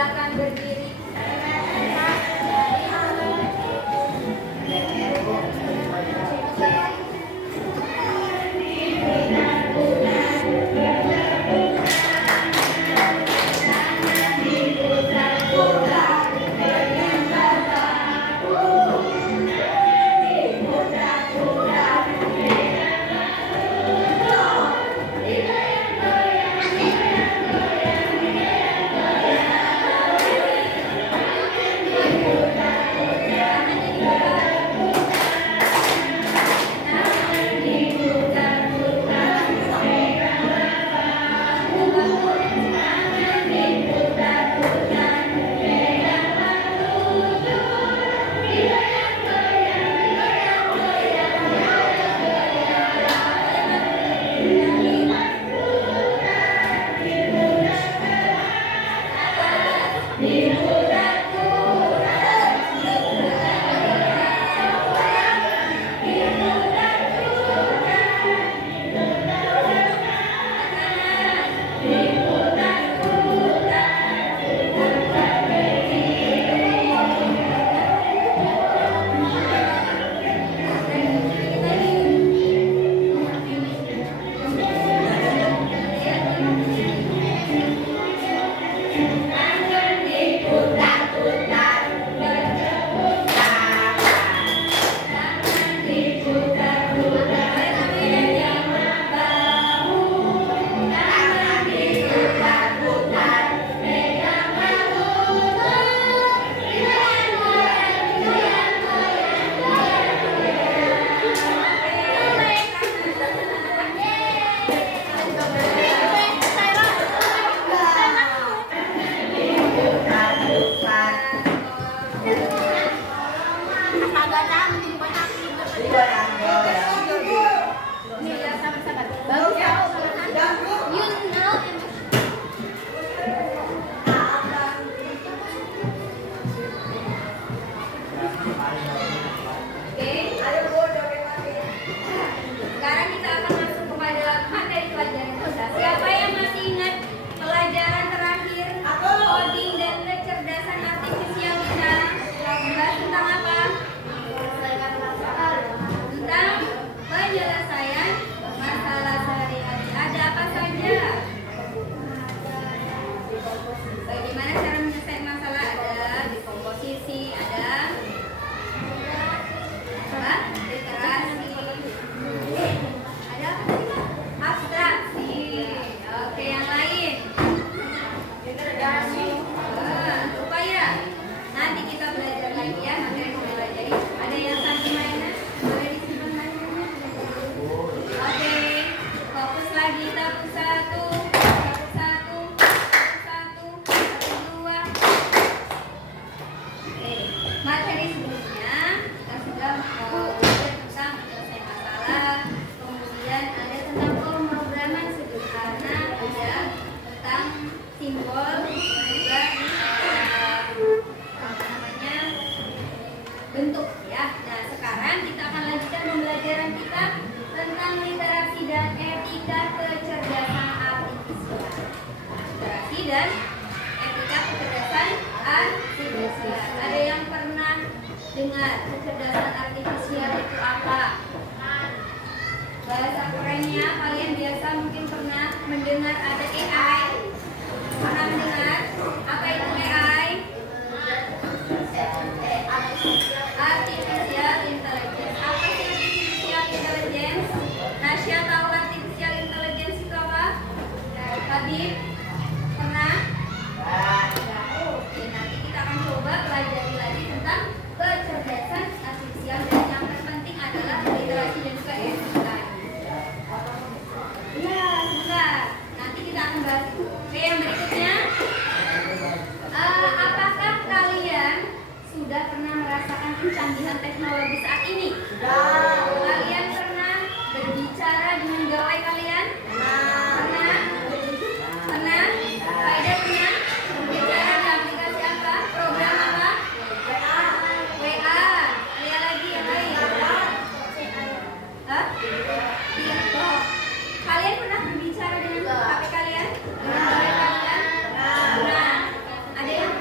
Silakan berdiri. Dan etika kecerdasan artifisial. Ada yang pernah dengar kecerdasan artifisial itu apa? Bahasa kerennya kalian biasa mungkin pernah mendengar ada AI. Pernah mendengar apa itu AI? Artificial Intelligence. Apa sih Artificial Intelligence? Nasya tahu Artificial Intelligence itu apa? Habib? Pernah? Oke, nanti kita akan coba pelajari lagi tentang kecerdasan artifisial dan yang terpenting adalah literasi dan juga etika. Ya, sebentar. Nanti kita akan bahas itu. Oke, yang berikutnya, apakah kalian sudah pernah merasakan kecanggihan teknologi saat ini? Kalian pernah berbicara dengan gawai kalian? Pernah? Pernah? Faida pernah? Berbicara di aplikasi apa? Program apa? WA. Ada lagi yang lain? Hah? TikTok. Kalian pernah berbicara dengan HP kalian? Dengan gawai kalian? Pernah. Ada yang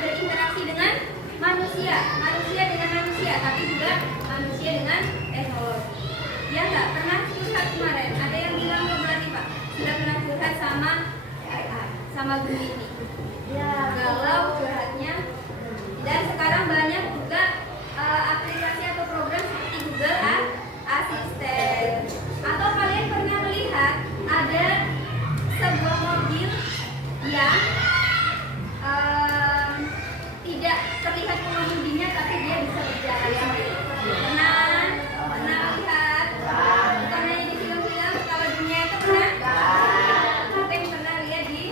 berinteraksi dengan manusia dengan manusia, tapi juga manusia dengan teknologi. Ya nggak pernah curhat kemarin, ada yang bilang belum berarti Pak, sudah pernah curhat sama Bu ini. Ya, galau curhatnya. Dan sekarang banyak juga aplikasi atau program seperti Google Assistant. Atau kalian pernah melihat ada sebuah mobil yang tidak terlihat pengemudinya tapi dia bisa berjalan sendiri. Pernah lihat? Bukan hanya di film-film, kalau dunia itu pernah? Mungkin pernah lihat di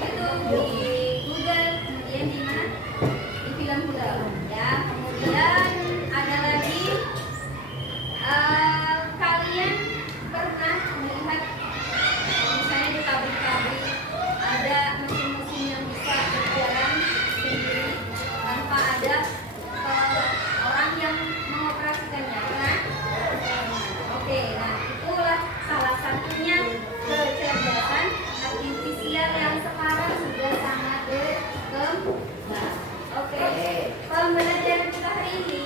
YouTube, di Google, kemudian di mana? Di film-film. Ya, kemudian ada lagi kalian pernah melihat misalnya di pabrik-pabrik ada mesin-mesin yang bisa berjalan sendiri tanpa ada orang yang mengoperasikannya, kan? Oke, nah itulah salah satunya kecerdasan artifisial yang sekarang sudah sangat berkembang. Oke, pembelajaran kita hari ini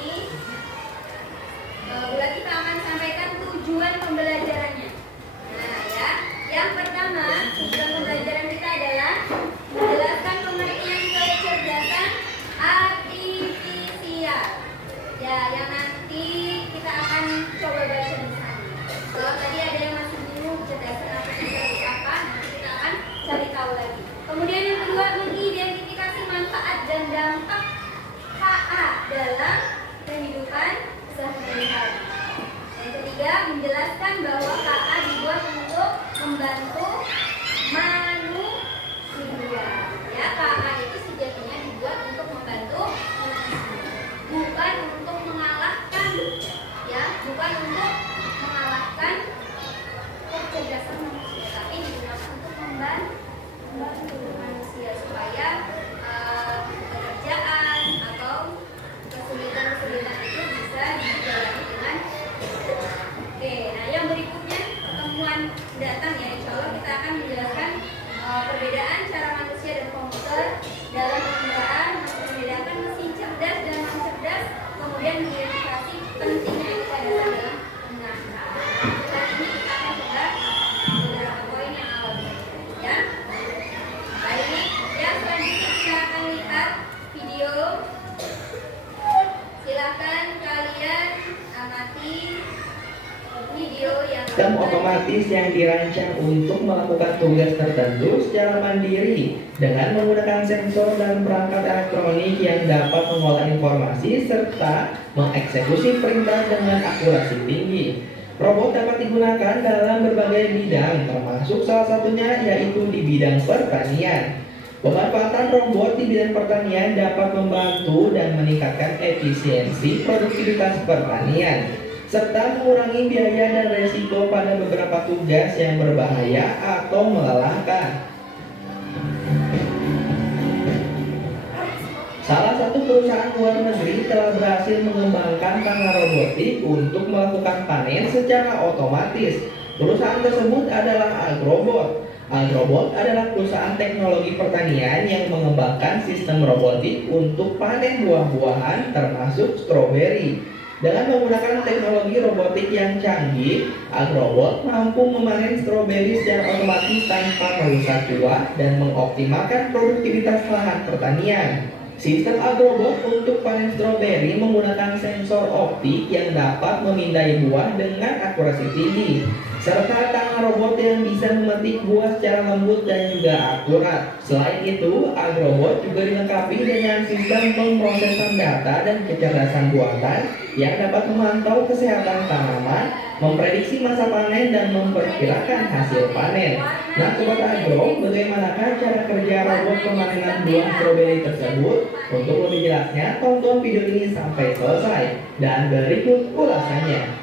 kita akan sampaikan tujuan pembelajarannya. Nah ya, yang pertama tujuan pembelajaran kita adalah menjelaskan pengertian kecerdasan artifisial. Ya, yang nanti kita akan coba baca di sana. Kalau tadi ada yang masih bingung kecerdasan artifisial itu apa, nanti kita akan cari tahu lagi. Kemudian yang kedua, mengidentifikasi manfaat dan dampak KA dalam kehidupan sehari-hari. Yang ketiga, menjelaskan bahwa KA dibuat untuk membantu manusia. Ya, KA itu sejatinya dibuat untuk membantu manusia, bukan untuk mengalahkan. Ya, bukan untuk mengalahkan kecerdasan manusia, tapi digunakan untuk membantu manusia supaya pekerjaan atau kesulitan-kesulitan itu bisa dijalani dengan. Oke, nah yang berikutnya pertemuan datang ya, insya Allah kita akan menjelaskan perbedaan cara manusia dan komputer dalam penggunaan, membedakan mesin cerdas dan non cerdas, kemudian mengidentifikasi pentingnya kecerdasan dalam penggunaan. Saat ini kita akan coba beberapa poin yang awal ya. Baik, ini yang selanjutnya kita akan lihat video. Silakan kalian amati video yang sistem otomatis yang dirancang untuk melakukan tugas tertentu secara mandiri dengan menggunakan sensor dan perangkat elektronik yang dapat mengolah informasi serta mengeksekusi perintah dengan akurasi tinggi. Robot dapat digunakan dalam berbagai bidang, termasuk salah satunya yaitu di bidang pertanian. Pemanfaatan robot di bidang pertanian dapat membantu dan meningkatkan efisiensi produktivitas pertanian, serta mengurangi biaya dan resiko pada beberapa tugas yang berbahaya atau melelahkan. Salah satu perusahaan luar negeri telah berhasil mengembangkan tangan robotik untuk melakukan panen secara otomatis. Perusahaan tersebut adalah Agrobot. Agrobot adalah perusahaan teknologi pertanian yang mengembangkan sistem robotik untuk panen buah-buahan termasuk stroberi. Dengan menggunakan teknologi robotik yang canggih, Agrobot mampu memanen stroberi secara otomatis tanpa merusak buah dan mengoptimalkan produktivitas lahan pertanian. Sistem Agrobot untuk panen stroberi menggunakan sensor optik yang dapat memindai buah dengan akurasi tinggi, serta tangan robot yang bisa memetik buah secara lembut dan juga akurat. Selain itu, Agrobot juga dilengkapi dengan sistem pemrosesan data dan kecerdasan buatan yang dapat memantau kesehatan tanaman, memprediksi masa panen, dan memperkirakan hasil panen. Nah, Sobat Agro, bagaimanakah cara kerja robot pemanenan buah stroberi tersebut? Untuk lebih jelasnya, tonton video ini sampai selesai. Dan berikut ulasannya.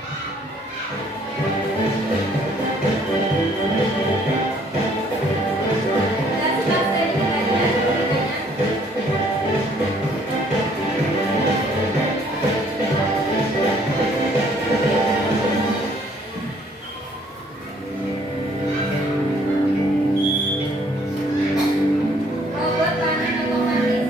Robot panen otomatis.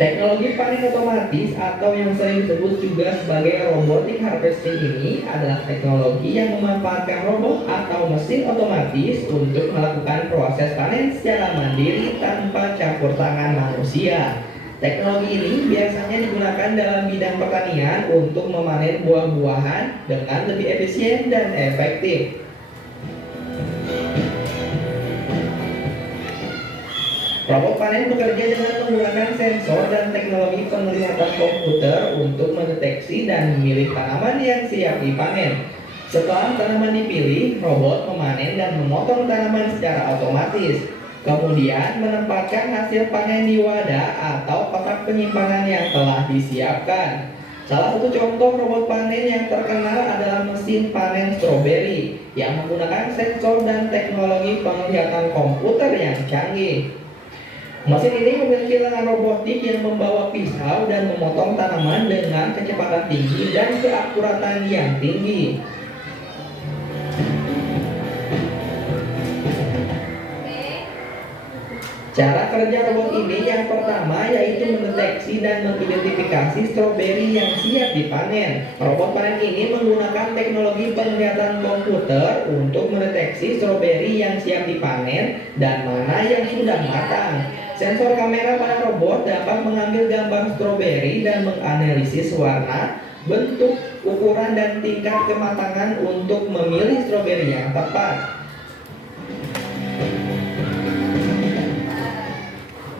Teknologi panen otomatis atau yang sering disebut juga sebagai robotic harvesting ini adalah teknologi yang memanfaatkan robot atau mesin otomatis untuk melakukan proses panen secara mandiri tanpa campur tangan manusia. Teknologi ini biasanya digunakan dalam bidang pertanian untuk memanen buah-buahan dengan lebih efisien dan efektif. Robot panen bekerja dengan menggunakan sensor dan teknologi penglihatan komputer untuk mendeteksi dan memilih tanaman yang siap dipanen. Setelah tanaman dipilih, robot memanen dan memotong tanaman secara otomatis. Kemudian menempatkan hasil panen di wadah atau kotak penyimpanan yang telah disiapkan. Salah satu contoh robot panen yang terkenal adalah mesin panen stroberi yang menggunakan sensor dan teknologi penglihatan komputer yang canggih. Mesin ini memiliki lengan robotik yang membawa pisau dan memotong tanaman dengan kecepatan tinggi dan keakuratan yang tinggi. Cara kerja robot ini yang pertama yaitu mendeteksi dan mengidentifikasi stroberi yang siap dipanen. Robot panen ini menggunakan teknologi penglihatan komputer untuk mendeteksi stroberi yang siap dipanen dan mana yang sudah matang. Sensor kamera pada robot dapat mengambil gambar stroberi dan menganalisis warna, bentuk, ukuran, dan tingkat kematangan untuk memilih stroberi yang tepat.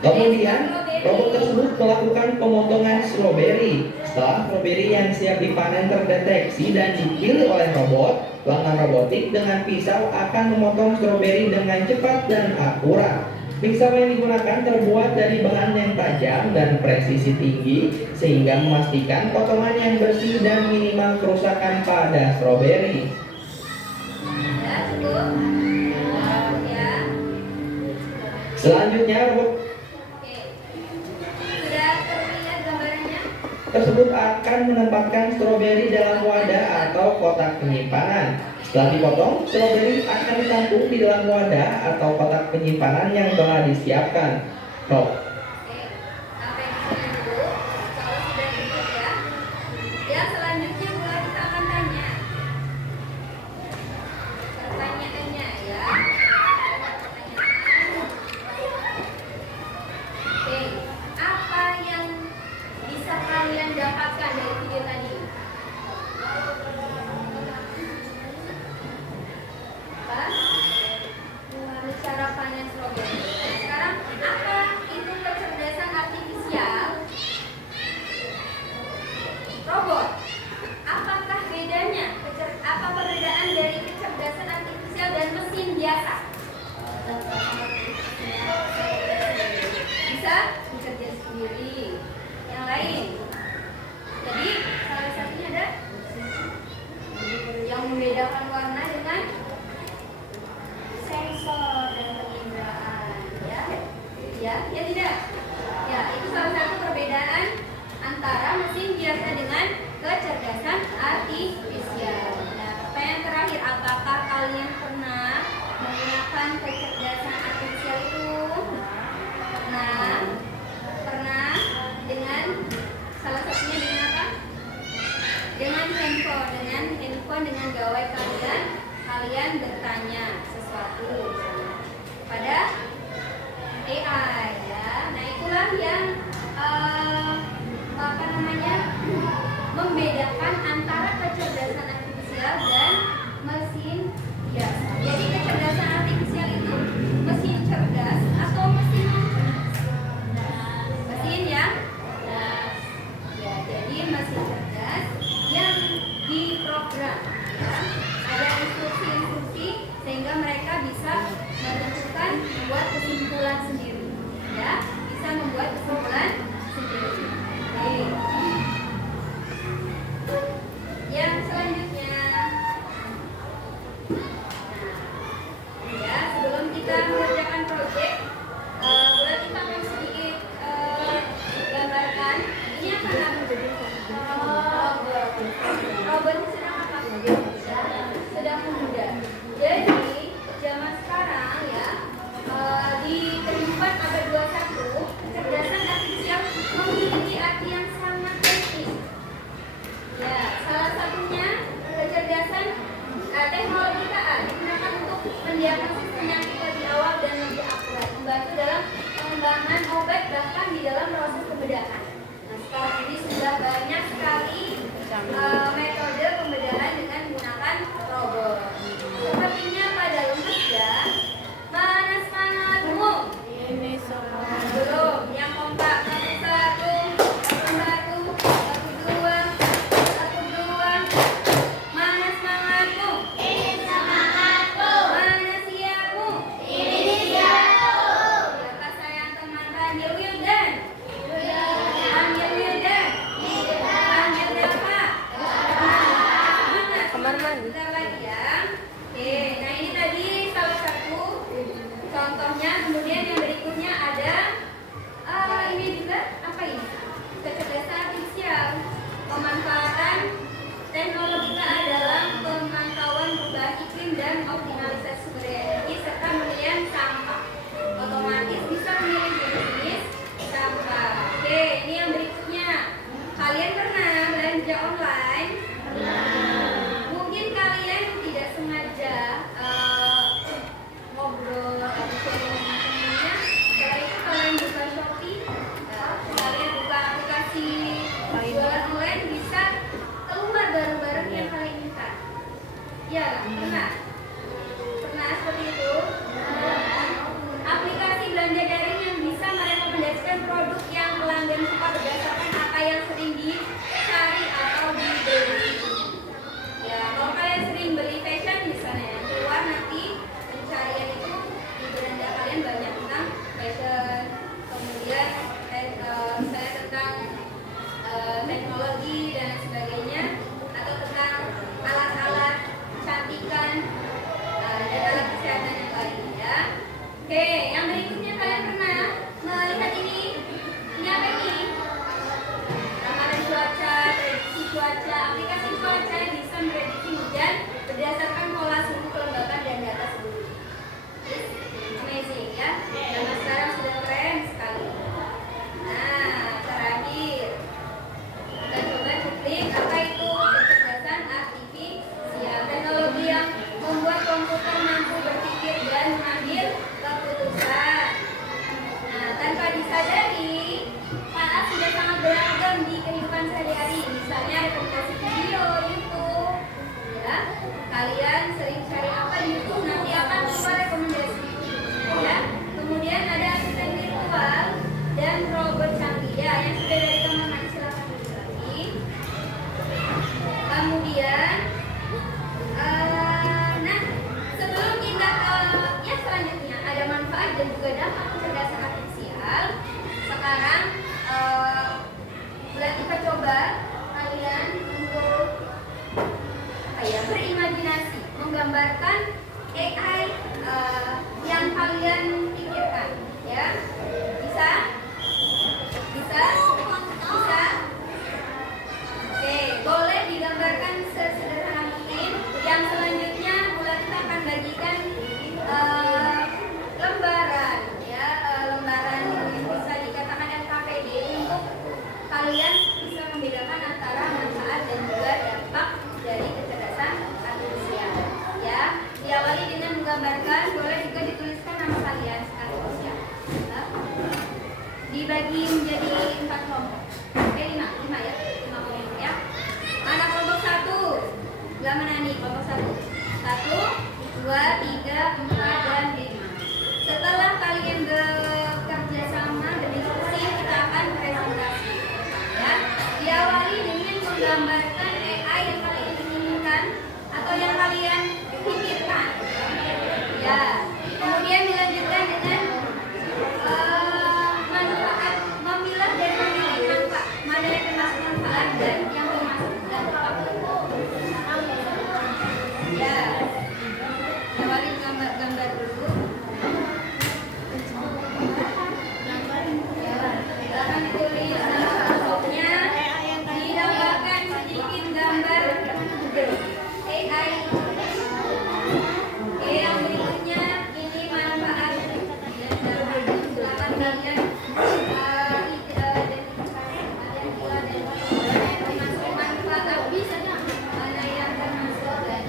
Kemudian, robot tersebut melakukan pemotongan stroberi. Setelah stroberi yang siap dipanen terdeteksi dan dipilih oleh robot, lengan robotik dengan pisau akan memotong stroberi dengan cepat dan akurat. Pisau yang digunakan terbuat dari bahan yang tajam dan presisi tinggi, sehingga memastikan potongan yang bersih dan minimal kerusakan pada stroberi. Ya, cukup. Ya. Selanjutnya, robot tersebut akan menempatkan stroberi dalam wadah atau kotak penyimpanan. Setelah dipotong, stroberi akan ditampung di dalam wadah atau kotak penyimpanan yang telah disiapkan. Sampai di sini dulu. Kalau sudah cukup ya. Ya, selanjutnya mulai kita akan tanya. Pertanyaannya ya. Oke, apa yang bisa kalian dapatkan dari video tadi? Apa? Cara panen stroberi. Sekarang apa itu kecerdasan artifisial? Robot. Apakah bedanya? Apa perbedaan dari kecerdasan artifisial dan mesin biasa? Bisa bekerja sendiri. Yang lain. Jadi salah satunya ada yang membedakan warna dengan sensor dan penginderaan, ya tidak, ya itu salah satu perbedaan antara mesin biasa dengan kecerdasan artifisial. Nah, pertanyaan terakhir, apakah kalian pernah menggunakan kecerdasan artifisial itu? Pernah dengan salah satunya dengan apa? Dengan handphone, dengan gawai kalian bertanya sesuatu pada AI ya. Nah, itulah yang membedakan antara kecerdasan artifisial dan mesin biasa. Jadi kecerdasan artifisial itu mesin cerdas atau mesin yang cerdas? Mesin yang cerdas. Ya, jadi mesin cerdas yang diprogram. Ya. Ada instruksi-instruksi sehingga mereka bisa menentukan membuat kesimpulan sendiri, ya, bisa membuat kesimpulan sendiri. Oke. Yang selanjutnya, ya, sebelum kita mengerjakan proyek, boleh kita akan sedikit gambarkan. Ini akan robot sedang apa? Sedang muda. Jadi zaman sekarang ya, di kehidupan abad 21, kecerdasan artifisial Kalian pernah belanja online? Mungkin kalian tidak sengaja ngobrol atau sharing sama temennya. Setelah itu kalian buka Shopee, kalian buka aplikasi jualan online, bisa keluar barang-barang yang kalian inginkan. Ya, pernah? Pernah seperti itu? Aplikasi belanja daring yang bisa merekomendasikan produk yang pelanggan suka berdasarkan apa yang sering dicari atau dibeli. Ya, kalau kalian sering beli fashion misalnya, keluar nanti pencarian itu di beranda kalian banyak tentang fashion, kemudian misalnya tentang teknologi dan sebagainya, atau tentang alat-alat kecantikan dan alat kesehatan yang lain ya. Oke, yang berikutnya kalian pernah melihat ini? Ini apa ini? Ramalan cuaca, prediksi cuaca. Aplikasi cuaca yang bisa memprediksi hujan berdasarkan pola suhu, kelembapan, dan data seluruh. Amazing ya. Zaman sekarang sudah keren sekali. Nah, terakhir kita coba klik apa itu kecerdasan artifisial, teknologi yang membuat komputer mampu berpikir dan mengambil keputusan. Nah, tanpa disadari, saat sudah sangat beragam di kehidupan sehari-hari. Misalnya rekomendasi video YouTube, ya. Kalian sering cari apa di YouTube, nanti akan keluar rekomendasi ya. Kemudian ada asisten virtual dan robot canggih ya, yang sudah dari kamar mandi silakan duduk lagi. Kemudian nah, sebelum kita ke yang selanjutnya, ada manfaat dan juga dampak kecerdasan artifisial. Sekarang boleh kita coba kalian untuk berimajinasi, menggambarkan AI yang kalian pikirkan, ya. Bisa? Bisa? Bisa? Oke, boleh digambarkan sesederhana mungkin. Yang selanjutnya kita akan bagikan lembaran ya, lembaran yang bisa dikatakan LKPD untuk kalian bisa membedakan antara manfaat dan juga dampak dari kecerdasan artifisial ya. Diawali dengan menggambarkan, boleh juga dituliskan nama kalian sekaligus ya. Dibagi menjadi 4 kelompok. 5 ya, 5 kelompok ya. Mana kelompok 1? Belah mana nih kelompok 1? 1, 2, 3, 4, dan 5. Setelah kalian bekerja sama berdiskusi, kita akan presentasi ya. Diawali dengan menggambarkan AI yang kalian inginkan atau yang kalian pikirkan ya. Kemudian dilanjutkan dengan manfaat, memilah dan memilih manfaat, mana yang termasuk manfaat dan yang termasuk dampak ya. Diawali gambar dulu. Silakan ditulis kelompoknya, ditambahkan sedikit gambar AI. Oke, yang berikutnya ini manfaat dan dampak. Silakan kalian termasuk manfaat, mana yang termasuk dan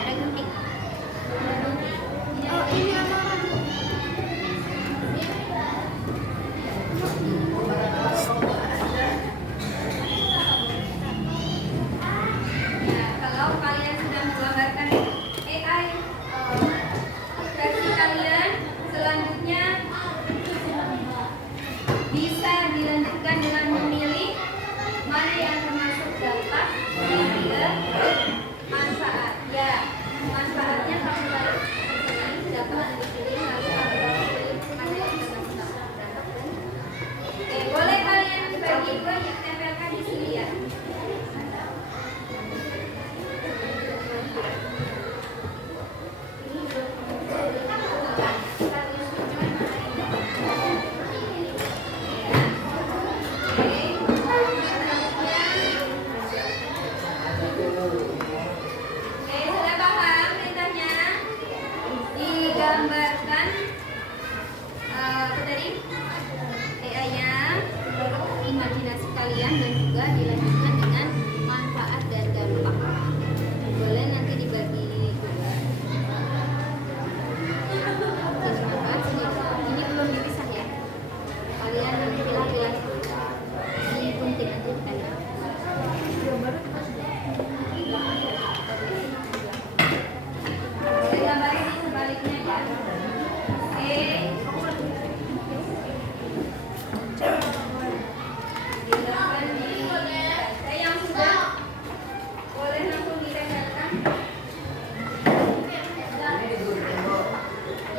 ada gunting. Oh, ini apa? Ya, kalau kalian sudah menggambarkan AI versi kalian, selanjutnya bisa dilanjutkan dengan memilih mana yang termasuk dampak dan juga manfaat. Ya, manfaatnya kalau kalian dapat dipilih, lalu kalau pilih mana yang termasuk dampak dan oke, boleh kalian bagi dua yang tempelkan di sini ya. Oke, sudah paham? kalian dan juga dilanjutkan dengan manfaat dan dampak. Boleh nanti dibagi dua. Jadi manfaat ini belum dipisah ya. Kalian nanti pilah-pilah. Ini penting untuk kalian. Boleh gambarin di sebaliknya ya. Oke. Silakan dibaca yang sudah. Boleh langsung direnggangkan.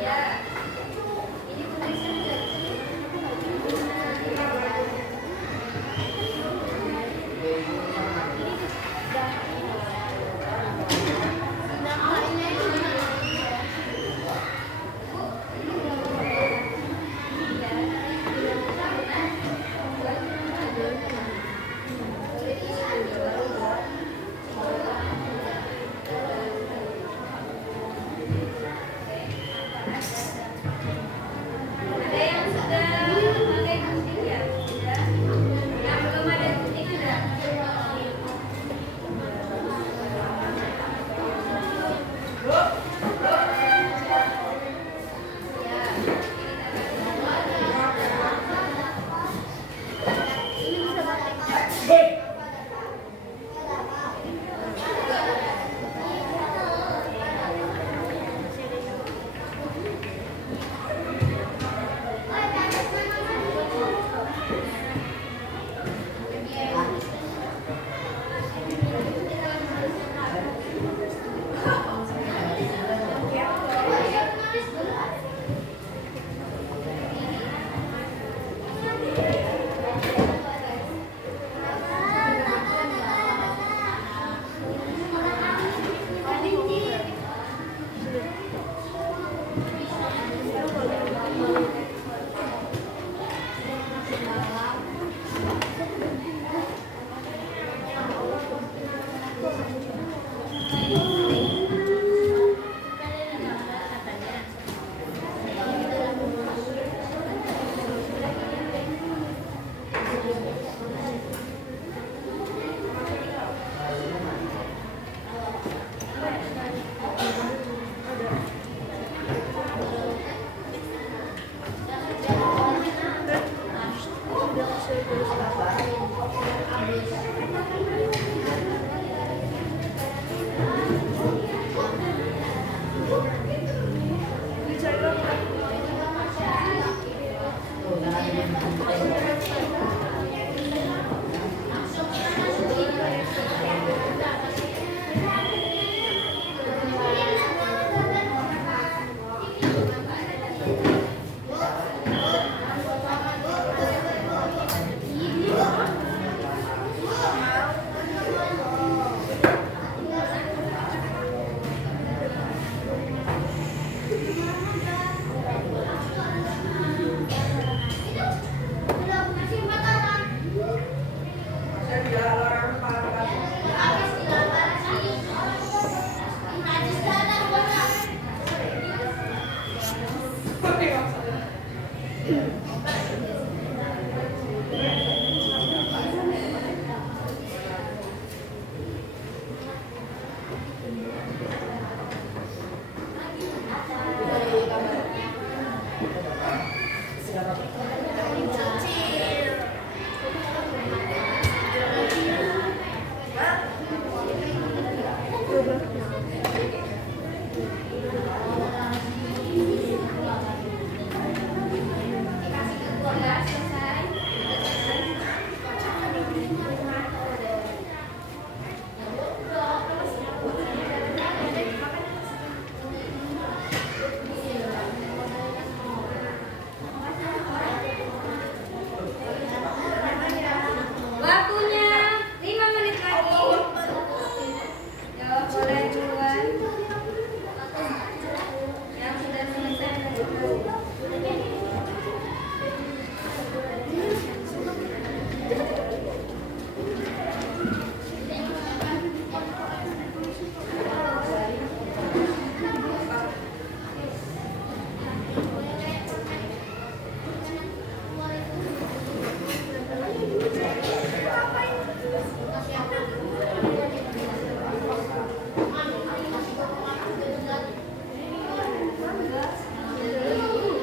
Ya. Ini tulisan dari ada yang sudah pakai gunting ya? Sudah. Yang belum ada gunting sudah.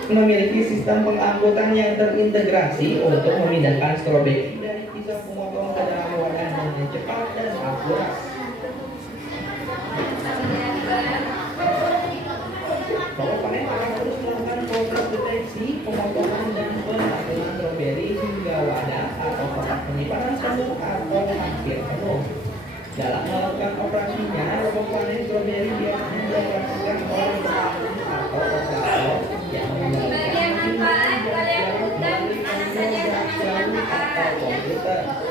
memiliki sistem pengangkutan yang terintegrasi untuk memindahkan stroberi dari pisau pemotong ke dalam wadah dengan cepat dan akurat. Robot panen akan terus melakukan proses deteksi, pemotongan, dan pengaturan stroberi hingga wadah atau kotak penyimpanan penuh atau hampir penuh. Dalam melakukan operasinya, robot panen stroberi biasanya dioperasikan oleh petani atau operator yang Bagian manfaat kalian sebutkan mana saja termasuk manfaat ya.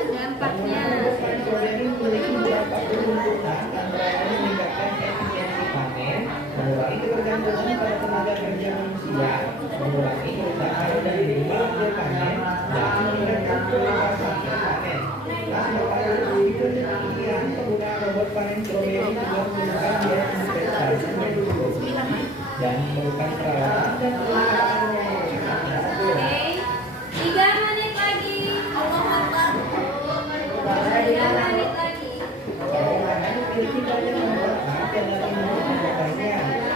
Dampaknya. Robot panen stroberi memiliki beberapa keuntungan, antara lain meningkatkan efisiensi panen, mengurangi ketergantungan pada tenaga kerja manusia, mengurangi kerusakan dan limbah panen, dan meningkatkan kualitas hasil panen. Nah, kemudian penggunaan robot panen stroberi juga menggunakan biaya investasi yang cukup tinggi dan memerlukan perawatan dan pelatihan yang Oke, 3 menit lagi. Allah Akbar. 3 menit lagi. Robot panen memiliki banyak manfaat yang dapat mencapai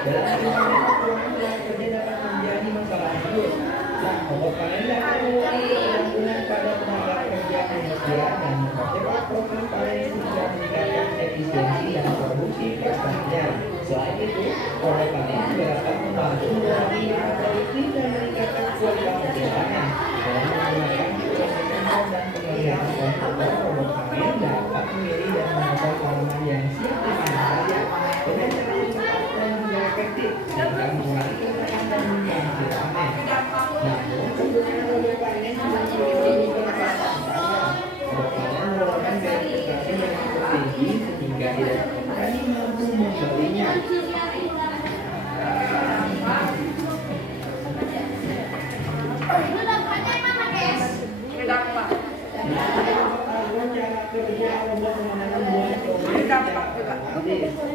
dalam pengembangan keuangan tenaga kerja dapat menjadi masalah serius. Nah, robot panen dapat mengurangi ketergantungan pada tenaga kerja manusia dan mempercepat proses panen sehingga meningkatkan efisiensi dan produksi petaninya. Selain itu, robot panen juga dapat membantu mengurangi biaya produksi dan meningkatkan kualitas hasil panen. Dengan menggunakan hitung dan penglihatan komputer, robot panen dapat memilih dan memotong tanaman yang siap dipanen saja dengan cara yang cepat dan juga efektif sehingga mengurangi kerusakan dan hasil panen. Namun, penggunaan robot panen juga memiliki beberapa tantangan. Robot panen mengeluarkan biaya investasi yang cukup tinggi sehingga tidak semua petani mampu membelinya.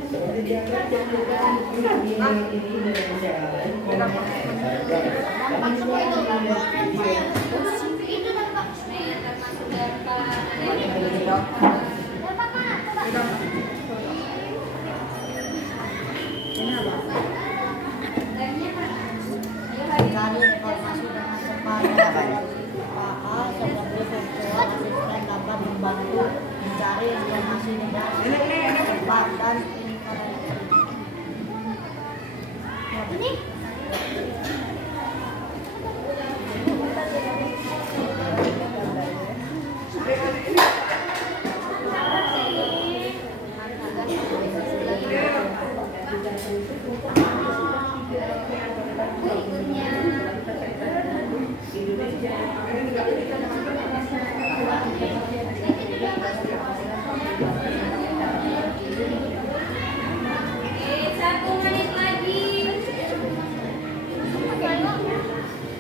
Seperti diagram contohkan ini dengan cara lain. Itu dampak termasuk dampak. Mencari informasi dengan cepat seperti virtual assistant dapat membantu mencari informasi dengan cepat dan Ini Oke, 1 menit lagi.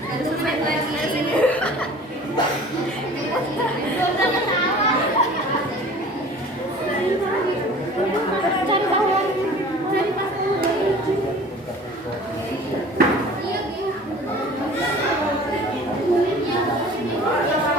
1 menit lagi. Iya,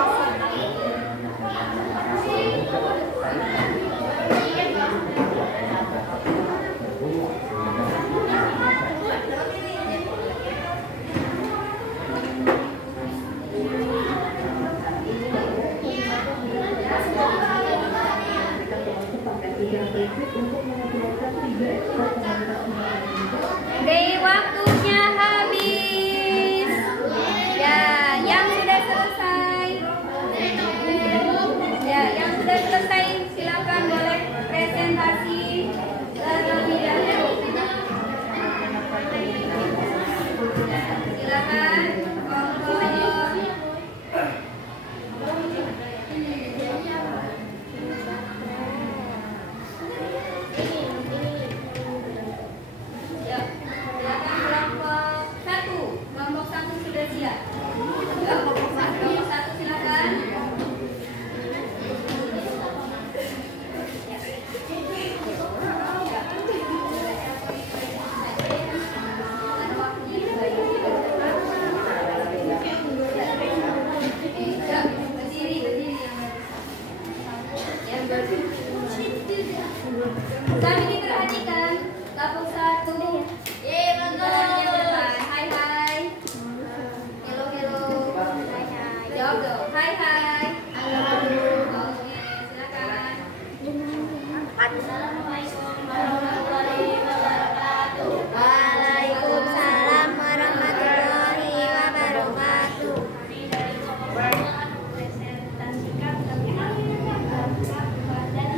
Hai hai. Halo. Oke, silakan. Assalamualaikum warahmatullahi wabarakatuh. Waalaikumsalam warahmatullahi wabarakatuh. Kami dari kelompok akan mempresentasikan tentang dan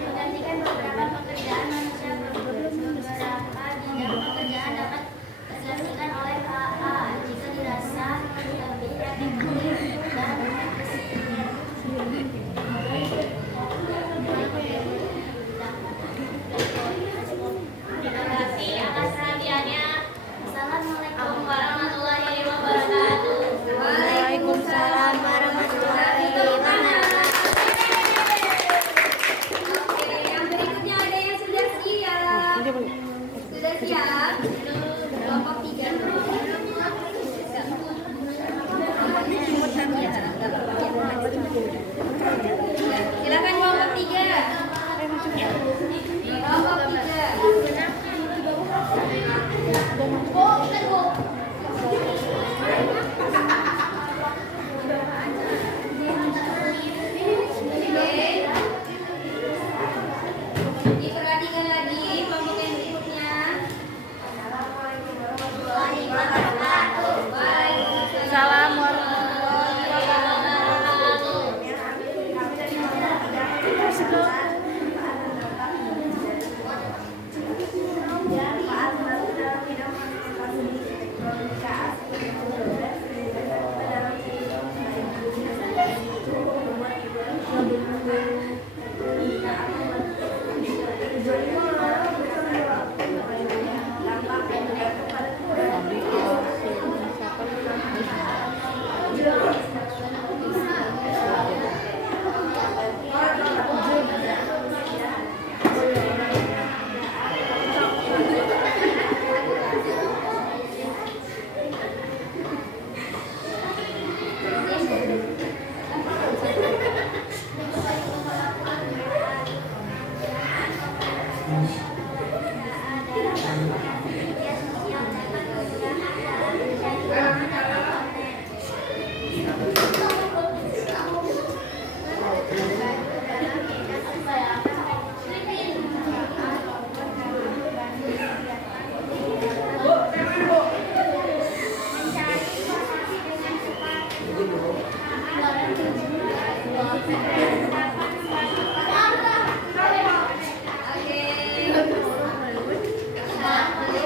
menggantikan beberapa pekerjaan manusia beberapa bidang pekerjaan dapat digantikan oleh AA jika dirasa lebih efektif dan terima kasih atas perhatiannya. Assalamualaikum warahmatullahi wabarakatuh. Waalaikumsalam warahmatullahi wabarakatuh. Oke, yang berikutnya ada yang sudah siap. Sudah siap? Kelompok 3. Silakan kelompok 3. Kelompok 3. Diperhatikan lagi kelompok yang berikutnya. Assalamualaikum warahmatullahi wabarakatuh. Waalaikumsalam warahmatullahi wabarakatuh. Oke.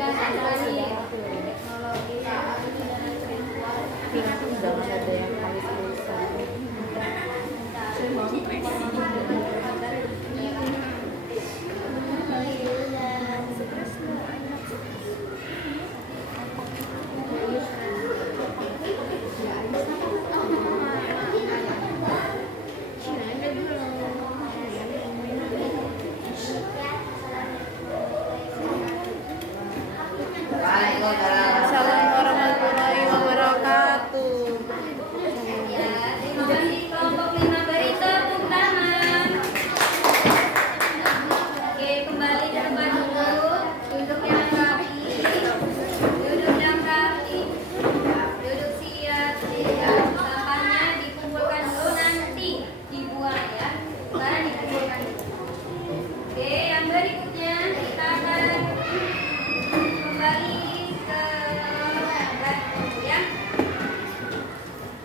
pendidikan agrari, teknologi, Jangan ada yang habis lulusan. Assalamualaikum warahmatullahi wabarakatuh. Ya, terima kasih kelompok 5 beri tepuk tangan. Oke, kembali ke tempat duduk. Duduk yang rapi. Duduk yang rapi. Duduk siap. Sampahnya dikumpulkan dulu, nanti dibuang ya. Sekarang dikumpulkan. Oke, yang berikutnya kita akan kembali ke ya.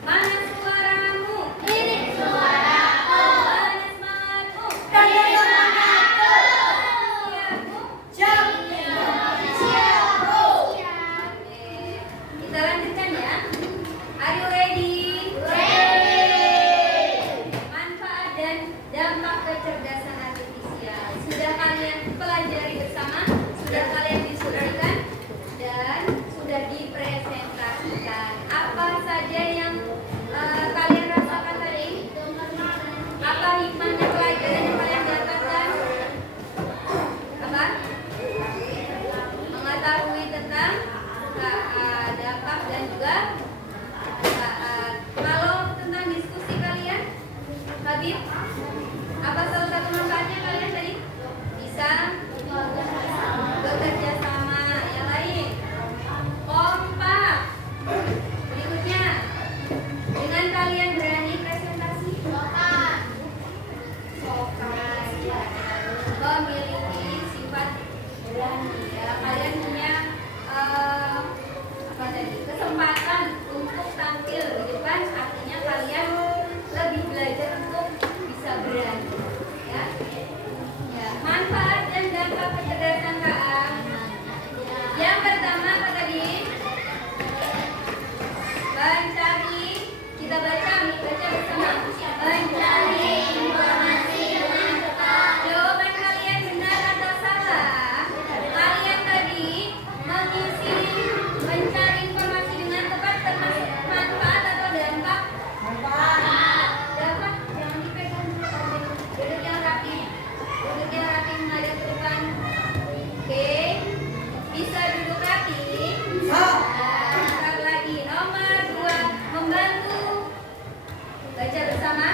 Mana suaramu? Ini suaraku. Mana semangatmu? Ini semangatku. Siapmu? Oke. Kita lanjutkan ya. Are you ready? Manfaat dan dampak kecerdasan artifisial. Sudah kalian pelajari bersama? Sudah kalian diskusikan? Dan sudah dipresentasikan. Apa saja yang kalian rasakan tadi? Apa hikmahnya pelajaran yang kalian dapatkan? Apa? Mengetahui tentang dampak dan juga manfaat. Kalau tentang diskusi kalian, Habib, apa salah satu manfaatnya kalian tadi? Bisa bekerja sama. Yang lain, kompak. Berikutnya, dengan kalian berani presentasi. Sopan. Memiliki sifat berani. Ya, kalian punya apa tadi? Kesempatan untuk tampil di depan. Artinya kalian lebih belajar untuk bisa berani. Ya. Ya, manfaat dan dampak kecerdasan KA. Yang pertama apa tadi? Mencari. Kita baca bersama. Mencari informasi dengan cepat. Jawaban kalian benar atau salah? Kalian tadi mengisi mencari informasi dengan tepat termasuk manfaat atau dampak? Manfaat. Dampak jangan dipegang dulu. Duduk yang rapi. Duduk yang rapi menghadap ke depan. Oke. Bisa duduk rapi? Bentar lagi. Nomor 2, membantu. Baca bersama.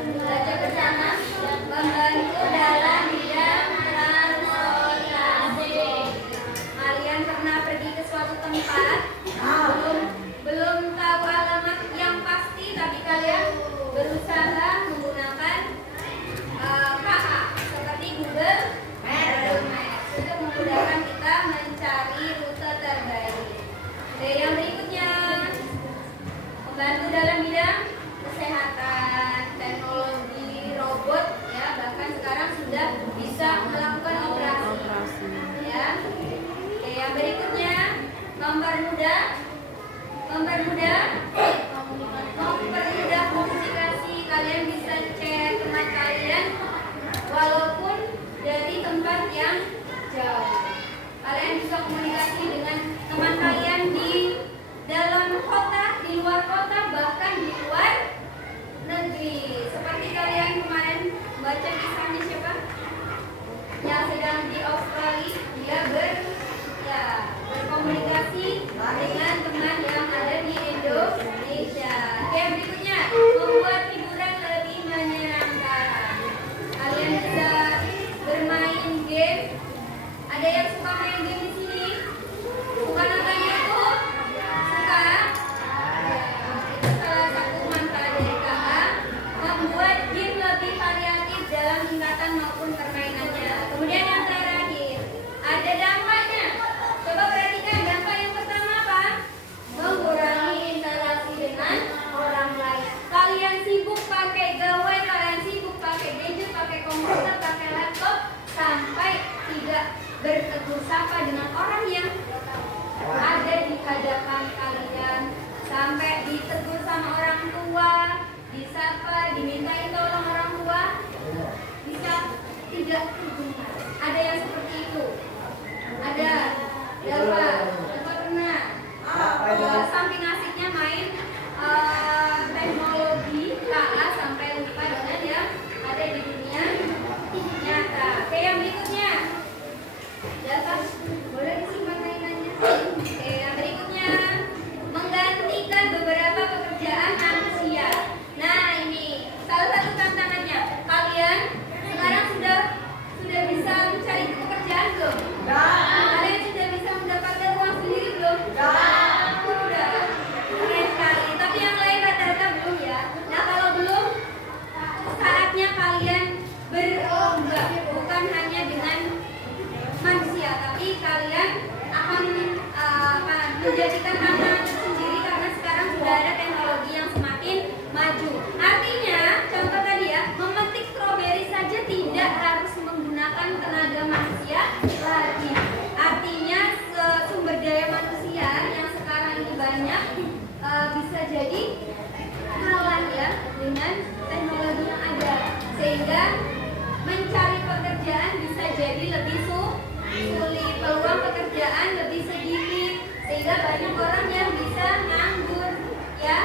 Baca bersama. Membantu dalam bidang transportasi. Kalian pernah pergi ke suatu tempat? Belum tahu alamat yang pasti, tapi kalian berusaha menggunakan KA seperti Google Maps untuk memudahkan kita mencari rute terbaik. Oke, yang berikutnya, membantu dalam bidang kesehatan, teknologi, robot, ya, bahkan sekarang sudah bisa melakukan operasi. Ya. Oke, yang berikutnya, mempermudah komunikasi. Kalian bisa chat teman kalian walaupun dari tempat yang jauh. Kalian bisa komunikasi dengan teman kalian di dalam kota, di luar kota, bahkan di luar negeri. Seperti kalian kemarin baca kisahnya siapa? Yang sedang di Australia, dia berkomunikasi dengan teman yang ada di Indonesia. Oke, berikutnya, membuat hiburan lebih menyenangkan. Kalian bisa bermain game. Ada yang suka main game di sini? Suka nonton YouTube? Suka? Itu salah satu manfaat dari KA, membuat game lebih variatif dalam tingkatan maupun permainannya. Kemudian yang terakhir, ada dampaknya. Coba perhatikan dampak yang pertama apa? Mengurangi interaksi dengan orang lain. Kalian sibuk pakai gawai, kalian sibuk pakai gadget, pakai komputer, pakai laptop, sampai tidak bertegur sapa dengan orang yang sampai ditegur sama orang tua, disapa, dimintain tolong orang tua, bisa tidak terdengar. Ada yang seperti itu? Ada. Dapat pernah. Samping asiknya main teknologi KA sampai lupa dengan yang ada di dunia nyata. Oke, yang berikutnya. Dapat boleh disimpan mainannya. Oke, yang berikutnya menggantikan beberapa pekerjaan manusia. Nah, ini salah satu tantangannya. Kalian sekarang sudah bisa mencari pekerjaan belum? Kalian sudah bisa mendapatkan uang sendiri belum? Sudah. Keren sekali. Tapi yang lain rata-rata belum ya. Nah, kalau belum, saatnya kalian berlomba, bukan hanya dengan manusia, tapi kalian akan menjadikan tantangan sendiri karena sekarang sudah ada teknologi yang semakin maju. Artinya, contoh tadi ya, memetik stroberi saja tidak harus menggunakan tenaga manusia lagi. Artinya, sumber daya manusia yang sekarang ini banyak bisa jadi kalah ya dengan teknologi yang ada, sehingga mencari pekerjaan bisa jadi lebih sulit, peluang pekerjaan lebih sedikit, sehingga banyak orang yang bisa nganggur ya,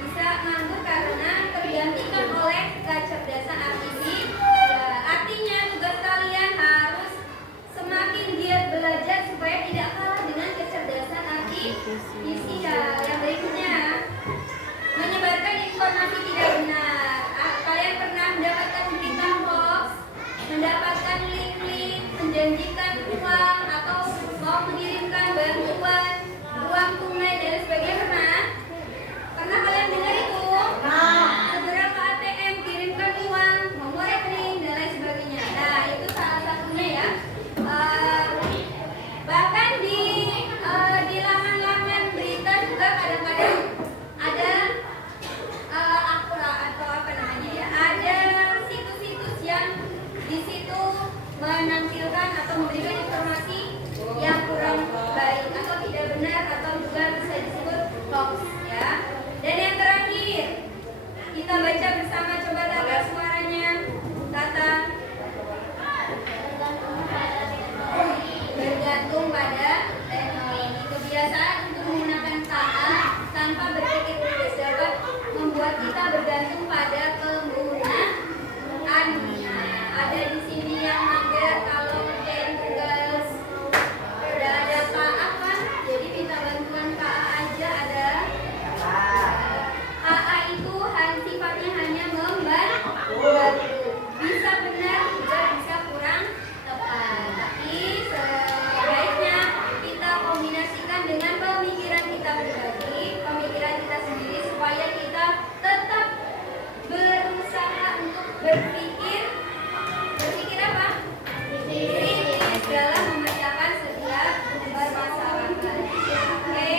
bisa nganggur karena tergantikan oleh kecerdasan artifisial. Artinya tugas kalian harus semakin giat belajar supaya tidak kalah dengan kecerdasan artifisial. Yang berikutnya, menyebarkan informasi tidak benar. Kalian pernah mendapatkan berita hoax, mendapatkan link-link, menjanjikan uang atau mau mengirimkan bantuan, uang tunai dan sebagainya. Pernah kalian dengar itu? Segera ke ATM, kirimkan uang, nomor rekening dan lain sebagainya. Nah, itu salah satunya ya. Bahkan di laman-laman berita juga kadang-kadang ada atau apa namanya ya, ada situs-situs yang di situ menampilkan atau memberikan informasi yang kurang baik atau tidak benar atau juga bisa disebut hoax ya. Dan yang terakhir, kita baca bersama, coba Tata suaranya. Tata. Bergantung pada teknologi. Kebiasaan untuk menggunakan KA tanpa berpikir kritis dapat membuat kita bergantung pada penggunaannya. Ada di sini yang mager kalau ngerjain tugas udah ada KA kan, jadi minta bantuan KA aja ada. KA itu sifatnya hanya membantu, bisa benar juga bisa kurang tepat, tapi sebaiknya kita kombinasikan dengan pemikiran kita pribadi, pemikiran kita sendiri, supaya kita tetap berusaha untuk berpikir apa? Kritis dalam memecahkan setiap permasalahan. Oke,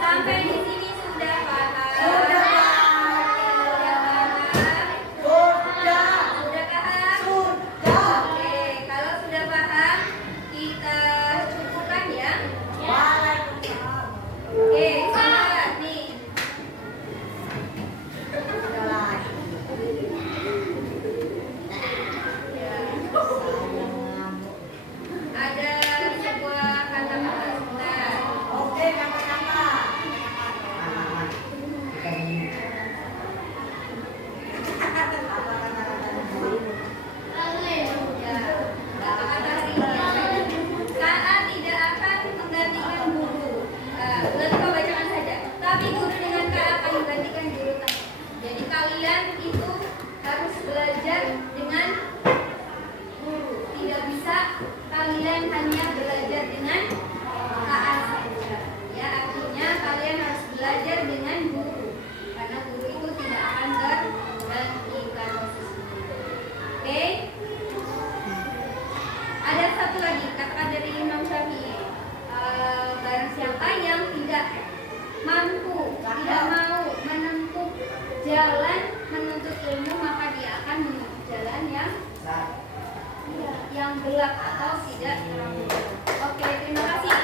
sampai di sini sudah paham? Sudah paham? Oke, kalau sudah paham, kita cukupkan ya. Oke, selamat nih. Ada sebuah kata-kata sebentar. Ya, kata-kata hari ini. KA tidak akan menggantikan guru. Nanti kau bacakan saja. Tapi guru dengan KA akan menggantikan guru. Jadi kalian itu harus belajar dengan guru. Tidak bisa kalian hanya belajar dengan KA saja. Ya, artinya kalian harus belajar dengan guru. Karena guru itu tidak akan tergantikan posisinya. Oke? Ada satu lagi kata dari Imam Syafi'i. Barang siapa yang tidak mampu, tidak mau menempuh jalan menuntut ilmu, maka dia akan menuju jalan yang gelap atau tidak terang. Oke, terima kasih.